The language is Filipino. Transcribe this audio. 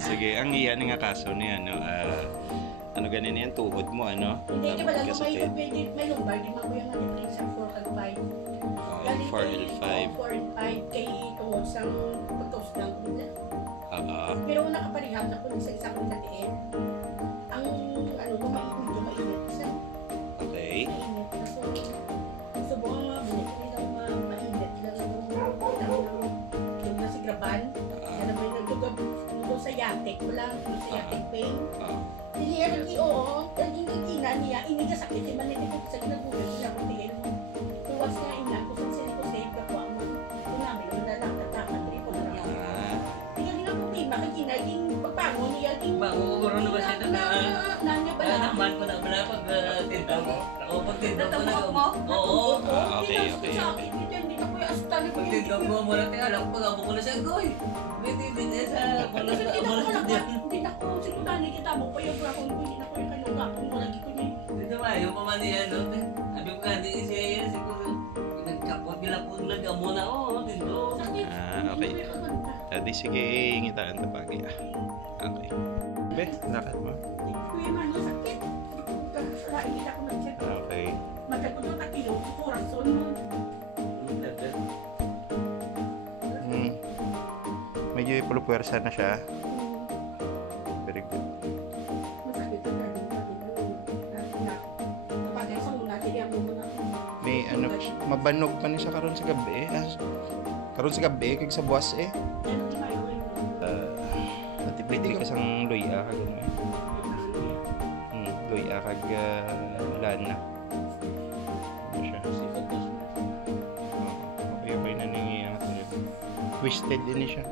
Sige, ang iyan nga kaso niya, no? Ano ganin yan, tuhod mo, ano? Hindi ka ba lang Kasakit. may lumbar, di ba ko yung ano sa 4 and 5. 4 and 5. 4 and 5 kay tungod sa pagkaus lang nila. Pero nakaparihab na ko sa isang katiil. Ang ano mo, mainit kasi. Okay. Mainit na so buong mga bilik nila mainit lang yung nasa graban. Yan naman yung nagtugab sa yatek. Wala sa yatek pain. Hindi yan oo. Hindi kina niya. Hindi ka sakit. Hindi man nito sa ginagugol. Hindi ako tingin mo. Tuwas nga ina. Kung saan sila ko save ka po ako. Kung namin yung nalakatakan. Hindi ko na yan. Hindi nga problema. Kagina yung pagpango niya. Baguro na ba siya na? Nanya ba lang? Naman ko na pala pag tinta mo. O pag tinta mo na. mo? Oo. Okay. Hindi na ko yung astan. Pag tinta mo mo na tingala ko pag abo ko na siya. Goy! Hindi niya sa wala sa amalas niya. Hindi na ko siguro kita mo pa yung brakong hindi na ko yung kanong gapon mo lagi ko niya. Dito ba yung pamani ano? Sabi ko nga di siya yan siguro. Nagkakot nila po nag-amo na. Oo, dito. Sakit. Okay. Di sige, ngitaan ta pagi. Okay. Be, lakad mo. Kuya man, sakit. Kaya hindi ako nag-check. Okay. Magkakot na kilo, corazon mo. Medyo pulupuwersa na siya. Very good. Masakit na rin. Kapag sa muna, tiriyan mo muna. May ano, mabanog pa niya siya karon sa gabi. Karon sa gabi, kag sa buwas eh. Natiplit ka sang luya kag ano. Luya kag lana. Ano siya? Okay na nangyayang twisted din siya.